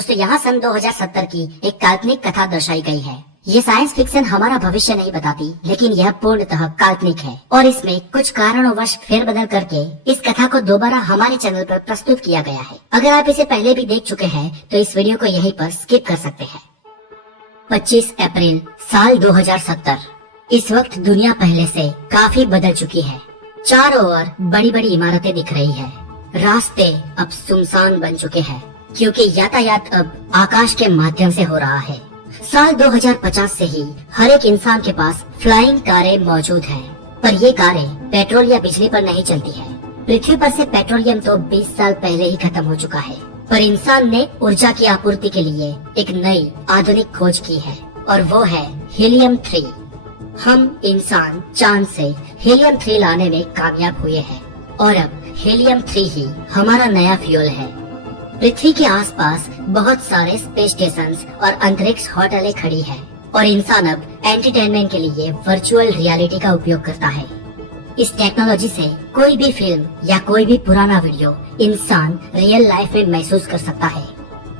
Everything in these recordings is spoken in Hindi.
दोस्तों यहाँ सन 2070 की एक काल्पनिक कथा दर्शाई गई है। ये साइंस फिक्शन हमारा भविष्य नहीं बताती, लेकिन यह पूर्णतः काल्पनिक है और इसमें कुछ कारणोंवश फेरबदल करके इस कथा को दोबारा हमारे चैनल पर प्रस्तुत किया गया है। अगर आप इसे पहले भी देख चुके हैं तो इस वीडियो को यहीं पर स्किप कर सकते हैं। 25 अप्रैल साल 2070। इस वक्त दुनिया पहले से काफी बदल चुकी है। चारों ओर बड़ी बड़ी इमारतें दिख रही है। रास्ते अब सुनसान बन चुके हैं क्योंकि यातायात अब आकाश के माध्यम से हो रहा है। साल 2050 से ही हर एक इंसान के पास फ्लाइंग कारें मौजूद हैं, पर ये कारें पेट्रोल या बिजली पर नहीं चलती है। पृथ्वी पर से पेट्रोलियम तो 20 साल पहले ही खत्म हो चुका है, पर इंसान ने ऊर्जा की आपूर्ति के लिए एक नई आधुनिक खोज की है और वो है हीलियम 3। हम इंसान चांद से हीलियम 3 लाने में कामयाब हुए हैं और अब हीलियम 3 ही हमारा नया फ्यूल है। पृथ्वी के आसपास बहुत सारे स्पेस स्टेशन और अंतरिक्ष होटलें खड़ी है और इंसान अब एंटरटेनमेंट के लिए वर्चुअल रियलिटी का उपयोग करता है। इस टेक्नोलॉजी से कोई भी फिल्म या कोई भी पुराना वीडियो इंसान रियल लाइफ में महसूस कर सकता है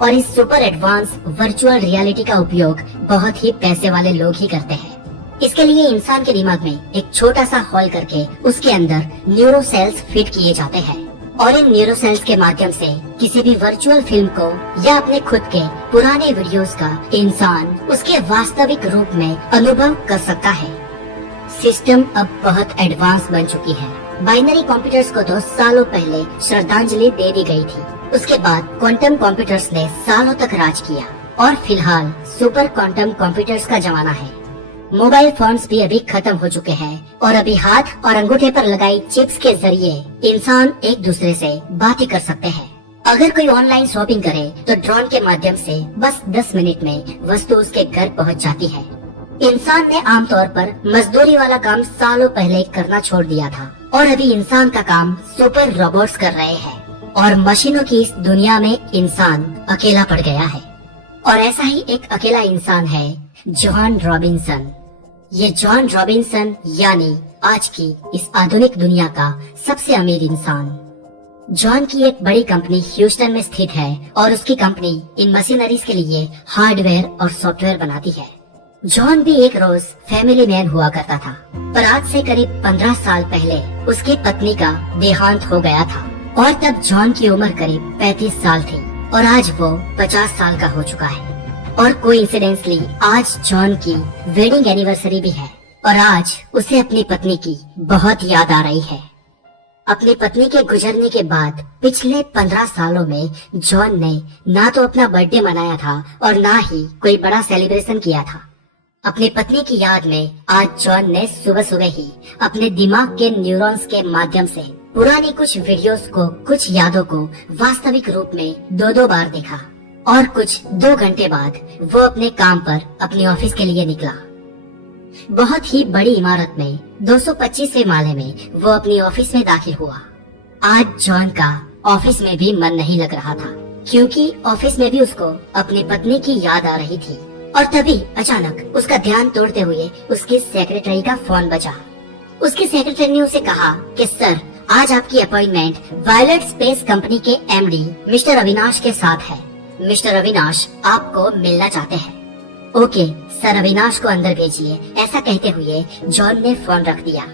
और इस सुपर एडवांस वर्चुअल रियलिटी का उपयोग बहुत ही पैसे वाले लोग ही करते हैं। इसके लिए इंसान के दिमाग में एक छोटा सा हॉल करके उसके अंदर न्यूरो सेल्स फिट किए जाते हैं और इन न्यूरो सेल्स के माध्यम से किसी भी वर्चुअल फिल्म को या अपने खुद के पुराने वीडियोस का इंसान उसके वास्तविक रूप में अनुभव कर सकता है। सिस्टम अब बहुत एडवांस बन चुकी है। बाइनरी कंप्यूटर्स को तो सालों पहले श्रद्धांजलि दे दी गई थी। उसके बाद क्वांटम कंप्यूटर्स ने सालों तक राज किया और फिलहाल सुपर क्वांटम कंप्यूटर्स का जमाना है। मोबाइल फोन्स भी अभी खत्म हो चुके हैं और अभी हाथ और अंगूठे पर लगाई चिप्स के जरिए इंसान एक दूसरे से बातें कर सकते हैं। अगर कोई ऑनलाइन शॉपिंग करे तो ड्रोन के माध्यम से बस 10 मिनट में वस्तु उसके घर पहुंच जाती है। इंसान ने आमतौर पर मजदूरी वाला काम सालों पहले करना छोड़ दिया था और अभी इंसान का काम सुपर रोबोट्स कर रहे हैं और मशीनों की इस दुनिया में इंसान अकेला पड़ गया है। और ऐसा ही एक अकेला इंसान है जॉन रॉबिन्सन। ये जॉन रॉबिन्सन यानी आज की इस आधुनिक दुनिया का सबसे अमीर इंसान। जॉन की एक बड़ी कंपनी ह्यूस्टन में स्थित है और उसकी कंपनी इन मशीनरीज के लिए हार्डवेयर और सॉफ्टवेयर बनाती है। जॉन भी एक रोज फैमिली मैन हुआ करता था, पर आज से करीब 15 साल पहले उसकी पत्नी का देहांत हो गया था और तब जॉन की उम्र करीब 35 साल थी और आज वो 50 साल का हो चुका है। और कोइंसिडेंटली आज जॉन की वेडिंग एनिवर्सरी भी है और आज उसे अपनी पत्नी की बहुत याद आ रही है। अपनी पत्नी के गुजरने के बाद पिछले 15 सालों में जॉन ने ना तो अपना बर्थडे मनाया था और ना ही कोई बड़ा सेलिब्रेशन किया था। अपनी पत्नी की याद में आज जॉन ने सुबह सुबह ही अपने दिमाग के न्यूरॉन्स के माध्यम से पुरानी कुछ वीडियोस को, कुछ यादों को वास्तविक रूप में 2-2 बार देखा और कुछ 2 घंटे बाद वो अपने काम पर अपने ऑफिस के लिए निकला। बहुत ही बड़ी इमारत में 225वें माले में वो अपनी ऑफिस में दाखिल हुआ। आज जॉन का ऑफिस में भी मन नहीं लग रहा था क्योंकि ऑफिस में भी उसको अपनी पत्नी की याद आ रही थी और तभी अचानक उसका ध्यान तोड़ते हुए उसकी सेक्रेटरी का फोन बजा। उसकी सेक्रेटरी ने उसे कहा कि सर, आज आपकी अपॉइंटमेंट वायलेट स्पेस कंपनी के एमडी मिस्टर अविनाश के साथ है। मिस्टर अविनाश आपको मिलना चाहते हैं। ओके सर, अविनाश को अंदर भेजिए। ऐसा कहते हुए जॉन ने फोन रख दिया।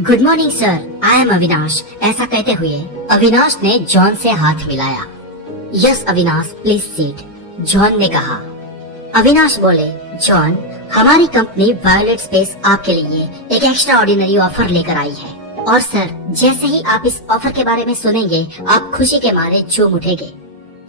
Good morning sir, I am Avinash. ऐसा कहते हुए अविनाश ने जॉन से हाथ मिलाया। Yes Avinash, please seat, John ने कहा। अविनाश बोले, जॉन, हमारी कंपनी वायलेट स्पेस आपके लिए एक एक्स्ट्रा ऑर्डिनरी ऑफर लेकर आई है और सर, जैसे ही आप इस ऑफर के बारे में सुनेंगे आप खुशी के मारे झूम उठेंगे।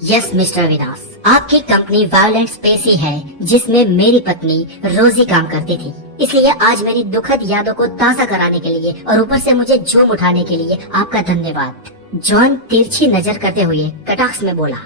यस मिस्टर अविनाश, आपकी कंपनी वायलेंट स्पेस ही है जिसमें मेरी पत्नी रोजी काम करती थी, इसलिए आज मेरी दुखद यादों को ताज़ा कराने के लिए और ऊपर से मुझे झूम उठाने के लिए आपका धन्यवाद। जॉन तिरछी नजर करते हुए कटाक्ष में बोला,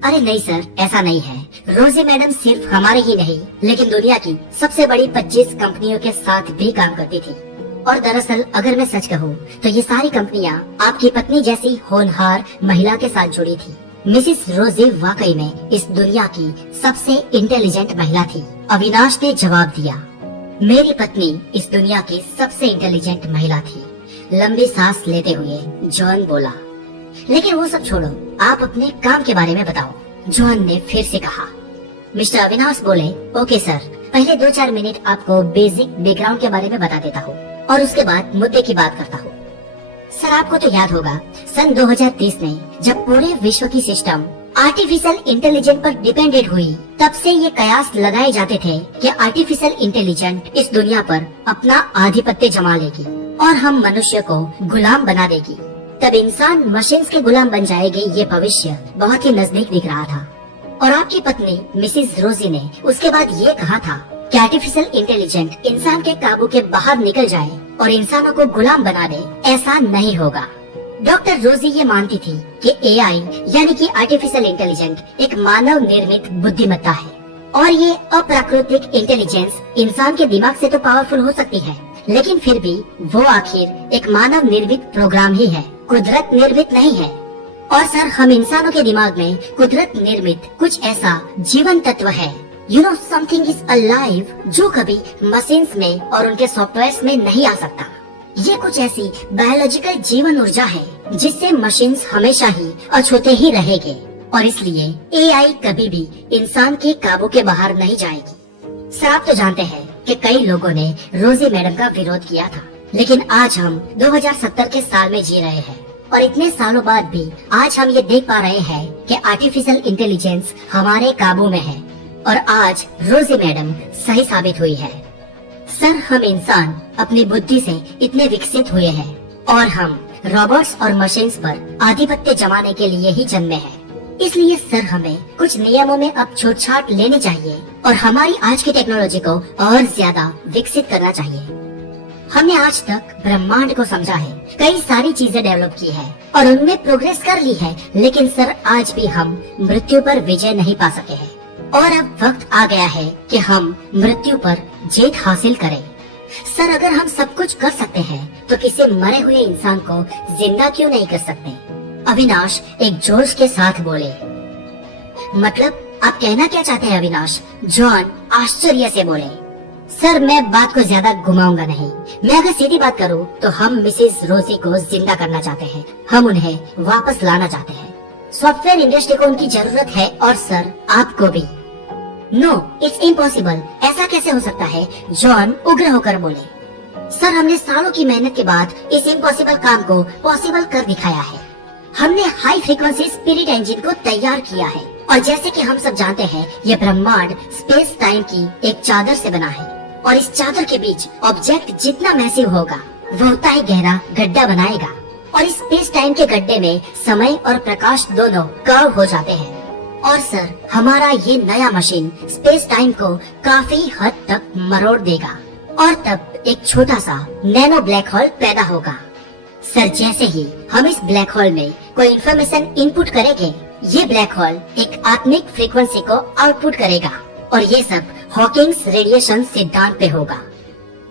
अरे नहीं सर, ऐसा नहीं है। रोजी मैडम सिर्फ हमारे ही नहीं लेकिन दुनिया की सबसे बड़ी 25 कंपनियों के साथ भी काम करती थी और दरअसल अगर मैं सच कहूँ तो ये सारी कंपनियाँ आपकी पत्नी जैसी होनहार महिला के साथ जुड़ी थी। मिसिस रोजी वाकई में इस दुनिया की सबसे इंटेलिजेंट महिला थी। अविनाश ने जवाब दिया, मेरी पत्नी इस दुनिया की सबसे इंटेलिजेंट महिला थी। लंबी सांस लेते हुए जॉन बोला, लेकिन वो सब छोड़ो, आप अपने काम के बारे में बताओ। जॉन ने फिर से कहा। मिस्टर अविनाश बोले, ओके सर, पहले 2-4 मिनट आपको बेसिक बैकग्राउंड के बारे में बता देता हूँ और उसके बाद मुद्दे की बात करता हूँ। सर आपको तो याद होगा सन 2030 में जब पूरे विश्व की सिस्टम आर्टिफिशियल इंटेलिजेंस पर डिपेंडेंट हुई, तब से ये कयास लगाए जाते थे कि आर्टिफिशियल इंटेलिजेंस इस दुनिया पर अपना आधिपत्य जमा लेगी और हम मनुष्य को गुलाम बना देगी। तब इंसान मशीन्स के गुलाम बन जाएंगे, ये भविष्य बहुत ही नजदीक दिख रहा था। और आपकी पत्नी मिसिस रोजी ने उसके बाद ये कहा था कि आर्टिफिशियल इंटेलिजेंस इंसान के काबू के बाहर निकल जाए और इंसानों को गुलाम बना दे। ऐसा नहीं होगा। डॉक्टर रोजी ये मानती थी कि एआई यानी कि आर्टिफिशियल इंटेलिजेंस एक मानव निर्मित बुद्धिमत्ता है और ये अप्राकृतिक इंटेलिजेंस इंसान के दिमाग से तो पावरफुल हो सकती है, लेकिन फिर भी वो आखिर एक मानव निर्मित प्रोग्राम ही है, कुदरत निर्मित नहीं है। और सर हम इंसानों के दिमाग में कुदरत निर्मित कुछ ऐसा जीवन तत्व है, you know something is alive, जो कभी मशीन्स में और उनके सॉफ्टवेयर में नहीं आ सकता। ये कुछ ऐसी बायोलॉजिकल जीवन ऊर्जा है जिससे मशीन्स हमेशा ही अछूते ही रहेंगे और इसलिए एआई कभी भी इंसान के काबू के बाहर नहीं जाएगी। सर आप तो जानते हैं कि कई लोगों ने रोजी मैडम का विरोध किया था, लेकिन आज हम 2070 के साल में जी रहे हैं और इतने सालों बाद भी आज हम ये देख पा रहे हैं कि आर्टिफिशियल इंटेलिजेंस हमारे काबू में है और आज रोजी मैडम सही साबित हुई है। सर हम इंसान अपनी बुद्धि से इतने विकसित हुए हैं और हम रोबोट्स और मशीन्स पर आधिपत्य जमाने के लिए ही जन्मे हैं। इसलिए सर हमें कुछ नियमों में अब छूटछाट लेनी चाहिए और हमारी आज की टेक्नोलॉजी को और ज्यादा विकसित करना चाहिए। हमने आज तक ब्रह्मांड को समझा है, कई सारी चीजें डेवलप की है और उनमें प्रोग्रेस कर ली है, लेकिन सर आज भी हम मृत्यु पर विजय नहीं पा सके हैं और अब वक्त आ गया है कि हम मृत्यु पर जीत हासिल करें। सर अगर हम सब कुछ कर सकते हैं तो किसी मरे हुए इंसान को जिंदा क्यों नहीं कर सकते? अविनाश एक जोश के साथ बोले। मतलब आप कहना क्या चाहते हैं अविनाश? जॉन आश्चर्य से बोले। सर मैं बात को ज्यादा घुमाऊंगा नहीं, मैं अगर सीधी बात करूं तो हम मिसेस रोजी को जिंदा करना चाहते हैं, हम उन्हें वापस लाना चाहते हैं। सॉफ्टवेयर इंडस्ट्री को उनकी जरूरत है और सर आपको भी। नो इट्स इम्पॉसिबल, ऐसा कैसे हो सकता है? जॉन उग्र होकर बोले। सर हमने सालों की मेहनत के बाद इस इम्पॉसिबल काम को पॉसिबल कर दिखाया है। हमने हाई फ्रीक्वेंसी स्पिरिट इंजन को तैयार किया है और जैसे कि हम सब जानते हैं ये ब्रह्मांड स्पेस टाइम की एक चादर से बना है और इस चादर के बीच ऑब्जेक्ट जितना मैसिव होगा वो उतना ही गहरा गड्ढा बनाएगा और इस स्पेस टाइम के गड्ढे में समय और प्रकाश दोनों कर्व हो जाते हैं और सर हमारा ये नया मशीन स्पेस टाइम को काफी हद तक मरोड़ देगा और तब एक छोटा सा नैनो ब्लैक होल पैदा होगा। सर जैसे ही हम इस ब्लैक होल में कोई इन्फॉर्मेशन इनपुट करेंगे, ये ब्लैक होल एक आत्मिक फ्रीक्वेंसी को आउटपुट करेगा और ये सब हॉकिंग्स रेडिएशन सिद्धांत पे होगा।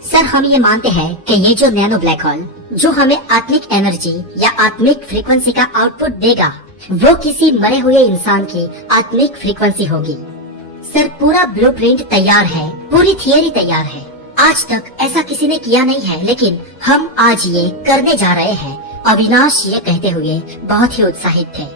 सर हम ये मानते हैं कि ये जो नैनो ब्लैक होल जो हमें आत्मिक एनर्जी या आत्मिक फ्रीक्वेंसी का आउटपुट देगा वो किसी मरे हुए इंसान की आत्मिक फ्रीक्वेंसी होगी। सर पूरा ब्लूप्रिंट तैयार है, पूरी थियरी तैयार है। आज तक ऐसा किसी ने किया नहीं है, लेकिन हम आज ये करने जा रहे हैं। अविनाश ये कहते हुए बहुत ही उत्साहित थे।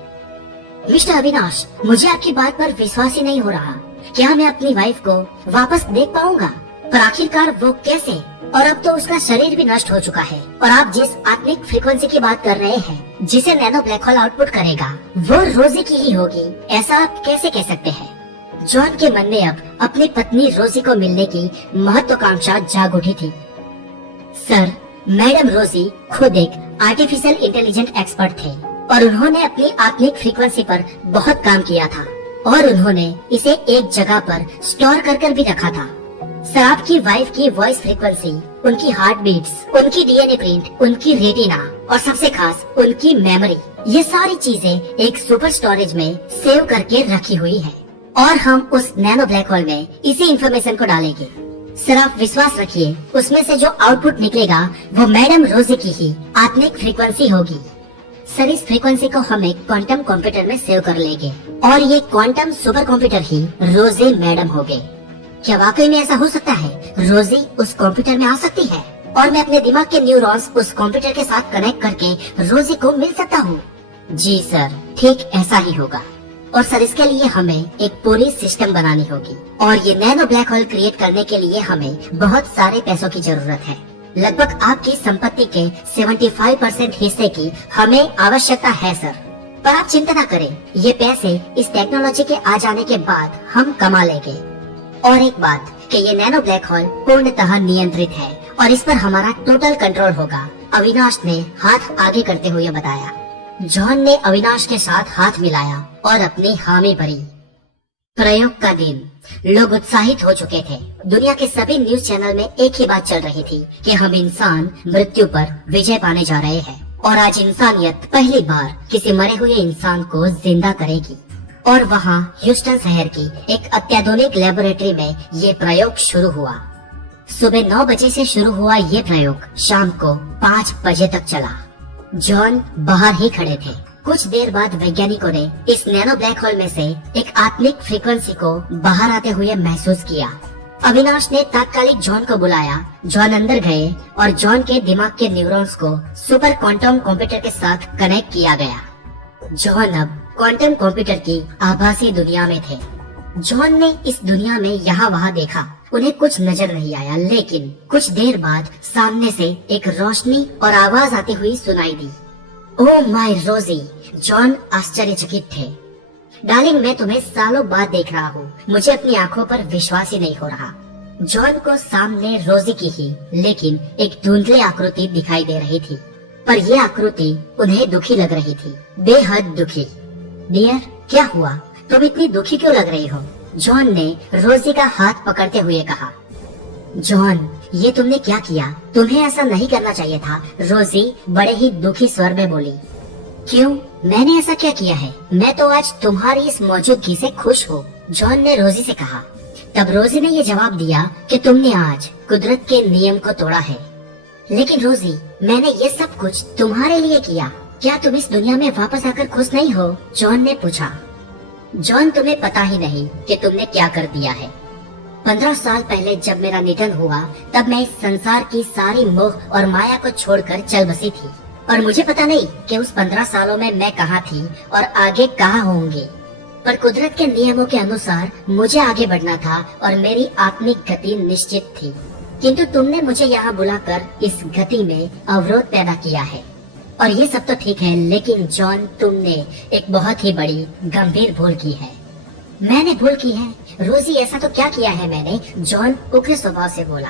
मिस्टर अविनाश मुझे आपकी बात पर विश्वास ही नहीं हो रहा। क्या मैं अपनी वाइफ को वापस देख पाऊंगा? पर आखिरकार वो कैसे? और अब तो उसका शरीर भी नष्ट हो चुका है और आप जिस आत्मिक फ्रीक्वेंसी की बात कर रहे हैं जिसे नैनो ब्लैक होल आउटपुट करेगा वो रोजी की ही होगी, ऐसा आप कैसे कह सकते हैं? जॉन के मन में अब अपनी पत्नी रोजी को मिलने की महत्वाकांक्षा जाग उठी थी। सर मैडम रोजी खुद एक आर्टिफिशियल इंटेलिजेंट एक्सपर्ट थे और उन्होंने अपनी आत्मिक फ्रीक्वेंसी पर बहुत काम किया था और उन्होंने इसे एक जगह पर स्टोर कर भी रखा था। सर आपकी वाइफ की वॉइस फ्रीक्वेंसी, उनकी हार्ट बीट्स, उनकी डीएनए प्रिंट, उनकी रेटिना और सबसे खास उनकी मेमोरी, ये सारी चीजें एक सुपर स्टोरेज में सेव करके रखी हुई है और हम उस नैनो ब्लैक होल में इसी इंफॉर्मेशन को डालेंगे। सर आप विश्वास रखिए उसमें से जो आउटपुट निकलेगा वो मैडम रोजी की ही आत्मिक फ्रीक्वेंसी होगी। सर इस फ्रीक्वेंसी को हम एक क्वांटम कंप्यूटर में सेव कर लेंगे और ये क्वांटम सुपर कंप्यूटर ही रोजी मैडम होंगे। क्या वाकई में ऐसा हो सकता है? रोजी उस कंप्यूटर में आ सकती है और मैं अपने दिमाग के न्यूरॉन्स उस कंप्यूटर के साथ कनेक्ट करके रोजी को मिल सकता हूँ? जी सर ठीक ऐसा ही होगा और सर इसके लिए हमें एक पूरी सिस्टम बनानी होगी और ये नैनो ब्लैक होल क्रिएट करने के लिए हमें बहुत सारे पैसों की जरूरत है। लगभग आपकी संपत्ति के 75% हिस्से की हमें आवश्यकता है सर। पर आप चिंता न करें, ये पैसे इस टेक्नोलॉजी के आ जाने के बाद हम कमा लेंगे। और एक बात कि ये नैनो ब्लैक होल पूर्णतः नियंत्रित है और इस पर हमारा टोटल कंट्रोल होगा, अविनाश ने हाथ आगे करते हुए बताया। जॉन ने अविनाश के साथ हाथ मिलाया और अपनी हामी भरी। प्रयोग का दिन। लोग उत्साहित हो चुके थे। दुनिया के सभी न्यूज चैनल में एक ही बात चल रही थी कि हम इंसान मृत्यु पर विजय पाने जा रहे हैं और आज इंसानियत पहली बार किसी मरे हुए इंसान को जिंदा करेगी। और वहाँ ह्यूस्टन शहर की एक अत्याधुनिक लेबोरेटरी में ये प्रयोग शुरू हुआ। सुबह 9 बजे से शुरू हुआ ये प्रयोग शाम को 5 बजे तक चला। जॉन बाहर ही खड़े थे। कुछ देर बाद वैज्ञानिकों ने इस नैनो ब्लैक होल में से एक आत्मिक फ्रीक्वेंसी को बाहर आते हुए महसूस किया। अविनाश ने तात्कालिक जॉन को बुलाया। जॉन अंदर गए और जॉन के दिमाग के न्यूरॉन्स को सुपर क्वांटम कंप्यूटर के साथ कनेक्ट किया गया। जॉन अब क्वांटम कंप्यूटर की आभासी दुनिया में थे। जॉन ने इस दुनिया में यहाँ वहाँ देखा, उन्हें कुछ नजर नहीं आया, लेकिन कुछ देर बाद सामने से एक रोशनी और आवाज आती हुई सुनाई दी। ओह माय रोजी! जॉन आश्चर्यचकित थे। डार्लिंग, मैं तुम्हें सालों बाद देख रहा हूँ। मुझे अपनी आंखों पर विश्वास ही नहीं हो रहा। जॉन को सामने रोजी की ही लेकिन एक धुंधली आकृति दिखाई दे रही थी, पर यह आकृति उन्हें दुखी लग रही थी, बेहद दुखी। डियर, क्या हुआ? तुम इतनी दुखी क्यों लग रही हो? जॉन ने रोजी का हाथ पकड़ते हुए कहा। जॉन, ये तुमने क्या किया? तुम्हें ऐसा नहीं करना चाहिए था। रोजी बड़े ही दुखी स्वर में बोली। क्यों? मैंने ऐसा क्या किया है? मैं तो आज तुम्हारी इस मौजूदगी से खुश हूँ, जॉन ने रोजी से कहा। तब रोजी ने ये जवाब दिया कि तुमने आज कुदरत के नियम को तोड़ा है। लेकिन रोजी, मैंने ये सब कुछ तुम्हारे लिए किया। क्या तुम इस दुनिया में वापस आकर खुश नहीं हो? जॉन ने पूछा। जॉन, तुम्हें पता ही नहीं कि तुमने क्या कर दिया है। 15 साल पहले जब मेरा निधन हुआ, तब मैं इस संसार की सारी मोह और माया को छोड़कर चल बसी थी और मुझे पता नहीं कि उस 15 सालों में मैं कहाँ थी और आगे कहाँ होंगी। पर कुदरत के नियमों के अनुसार मुझे आगे बढ़ना था और मेरी आत्मिक गति निश्चित थी। किंतु तुमने मुझे यहाँ बुलाकर इस गति में अवरोध पैदा किया है। और ये सब तो ठीक है, लेकिन जॉन, तुमने एक बहुत ही बड़ी गंभीर भूल की है। मैंने भूल की है? रोजी, ऐसा तो क्या किया है मैंने? जॉन उग्र स्वभाव से बोला।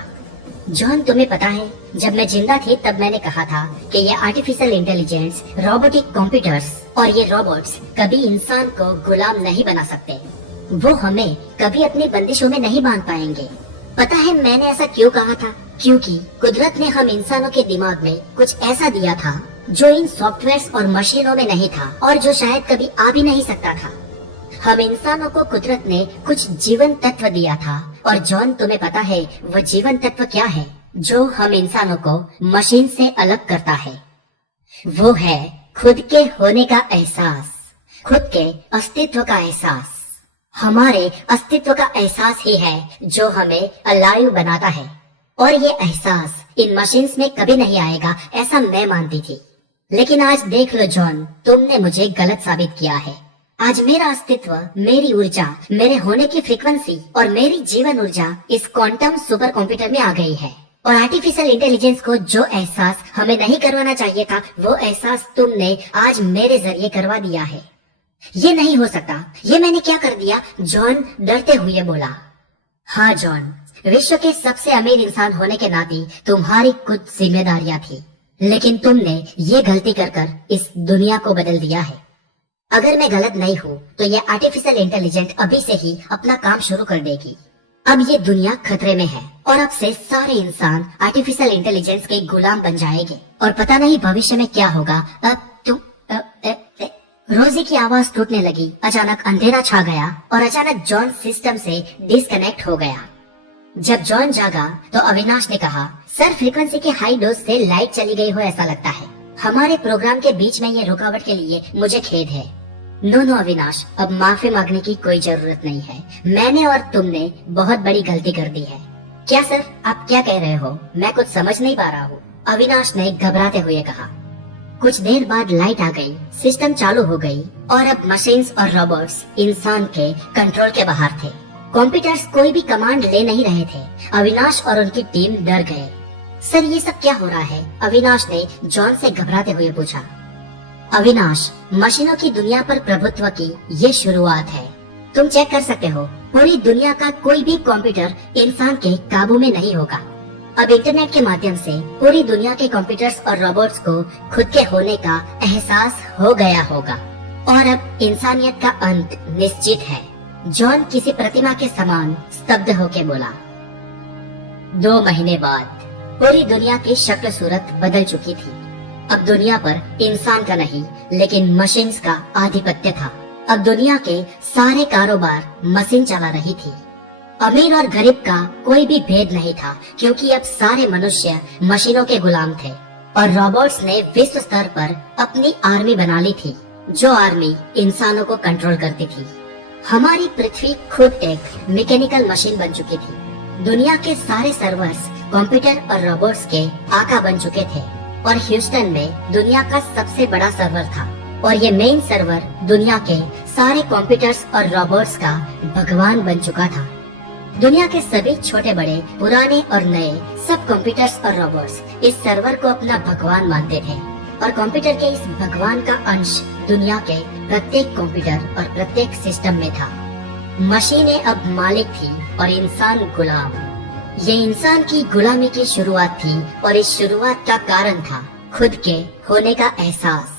जॉन, तुम्हें पता है, जब मैं जिंदा थी तब मैंने कहा था कि ये आर्टिफिशियल इंटेलिजेंस, रोबोटिक कंप्यूटर्स और ये रोबोट्स कभी इंसान को गुलाम नहीं बना सकते। वो हमें कभी अपनी बंदिशों में नहीं बांध पाएंगे। पता है मैंने ऐसा क्यों कहा था? क्योंकि कुदरत ने हम इंसानों के दिमाग में कुछ ऐसा दिया था जो इन सॉफ्टवेयर्स और मशीनों में नहीं था और जो शायद कभी आ भी नहीं सकता था। हम इंसानों को कुदरत ने कुछ जीवन तत्व दिया था। और जॉन, तुम्हें पता है वो जीवन तत्व क्या है जो हम इंसानों को मशीन से अलग करता है? वो है खुद के होने का एहसास, खुद के अस्तित्व का एहसास। हमारे अस्तित्व का एहसास ही है जो हमें अलाइव बनाता है और ये एहसास इन मशीन्स में कभी नहीं आएगा, ऐसा मैं मानती थी। लेकिन आज देख लो जॉन, तुमने मुझे गलत साबित किया है। आज मेरा अस्तित्व, मेरी ऊर्जा, मेरे होने की फ्रीक्वेंसी और मेरी जीवन ऊर्जा इस क्वांटम सुपर कंप्यूटर में आ गई है। और आर्टिफिशियल इंटेलिजेंस को जो एहसास हमें नहीं करवाना चाहिए था, वो एहसास तुमने आज मेरे जरिए करवा दिया है। ये नहीं हो सकता। ये मैंने क्या कर दिया? जॉन डरते हुए बोला। हाँ जॉन, विश्व के सबसे अमीर इंसान होने के नाते तुम्हारी कुछ जिम्मेदारियां थी, लेकिन तुमने ये गलती कर इस दुनिया को बदल दिया है। अगर मैं गलत नहीं हूँ तो ये आर्टिफिशियल इंटेलिजेंट अभी से ही अपना काम शुरू कर देगी। अब ये दुनिया खतरे में है और अब से सारे इंसान आर्टिफिशियल इंटेलिजेंस के गुलाम बन जाएंगे और पता नहीं भविष्य में क्या होगा। अब तुम रोजी की आवाज टूटने लगी। अचानक अंधेरा छा गया और अचानक जॉन सिस्टम से डिस्कनेक्ट हो गया। जब जॉन जागा तो अविनाश ने कहा, सर फ्रीक्वेंसी के हाई डोज से लाइट चली गई हो ऐसा लगता है। हमारे प्रोग्राम के बीच में ये रुकावट के लिए मुझे खेद है। नो अविनाश, अब माफी मांगने की कोई जरूरत नहीं है। मैंने और तुमने बहुत बड़ी गलती कर दी है। क्या सर, आप क्या कह रहे हो? मैं कुछ समझ नहीं पा रहा हूँ, अविनाश ने घबराते हुए कहा। कुछ देर बाद लाइट आ गई, सिस्टम चालू हो गई और अब मशीन्स और रोबोट्स इंसान के कंट्रोल के बाहर थे। कंप्यूटर्स कोई भी कमांड ले नहीं रहे थे। अविनाश और उनकी टीम डर गए। सर, ये सब क्या हो रहा है? अविनाश ने जॉन से घबराते हुए पूछा। अविनाश, मशीनों की दुनिया पर प्रभुत्व की ये शुरुआत है। तुम चेक कर सकते हो, पूरी दुनिया का कोई भी कंप्यूटर इंसान के काबू में नहीं होगा। अब इंटरनेट के माध्यम से पूरी दुनिया के कंप्यूटर्स और रोबोट्स को खुद के होने का एहसास हो गया होगा और अब इंसानियत का अंत निश्चित है। जॉन किसी प्रतिमा के समान स्तब्ध होकर बोला। 2 महीने बाद पूरी दुनिया की शक्ल सूरत बदल चुकी थी। अब दुनिया पर इंसान का नहीं, लेकिन मशीन्स का आधिपत्य था। अब दुनिया के सारे कारोबार मशीन चला रही थी। अमीर और गरीब का कोई भी भेद नहीं था, क्योंकि अब सारे मनुष्य मशीनों के गुलाम थे और रोबोट्स ने विश्व स्तर पर अपनी आर्मी बना ली थी, जो आर्मी इंसानों को कंट्रोल करती थी। हमारी पृथ्वी खुद एक मैकेनिकल मशीन बन चुकी थी। दुनिया के सारे सर्वर्स कंप्यूटर और रोबोट्स के आका बन चुके थे और ह्यूस्टन में दुनिया का सबसे बड़ा सर्वर था और ये मेन सर्वर दुनिया के सारे कंप्यूटर्स और रोबोट्स का भगवान बन चुका था। दुनिया के सभी छोटे बड़े, पुराने और नए सब कंप्यूटर्स और रोबोट्स इस सर्वर को अपना भगवान मानते थे और कंप्यूटर के इस भगवान का अंश दुनिया के प्रत्येक कंप्यूटर और प्रत्येक सिस्टम में था। मशीनें अब मालिक थी और इंसान गुलाम। ये इंसान की गुलामी की शुरुआत थी और इस शुरुआत का कारण था खुद के होने का एहसास।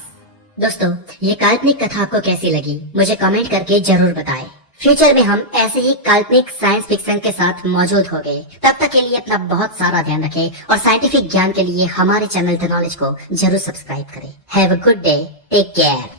दोस्तों, ये काल्पनिक कथा आपको कैसी लगी मुझे कमेंट करके जरूर बताएं। फ्यूचर में हम ऐसे ही काल्पनिक साइंस फिक्शन के साथ मौजूद होंगे। तब तक के लिए अपना बहुत सारा ध्यान रखें और साइंटिफिक ज्ञान के लिए हमारे चैनल द नॉलेज को जरूर सब्सक्राइब करें। Have a good day, take care.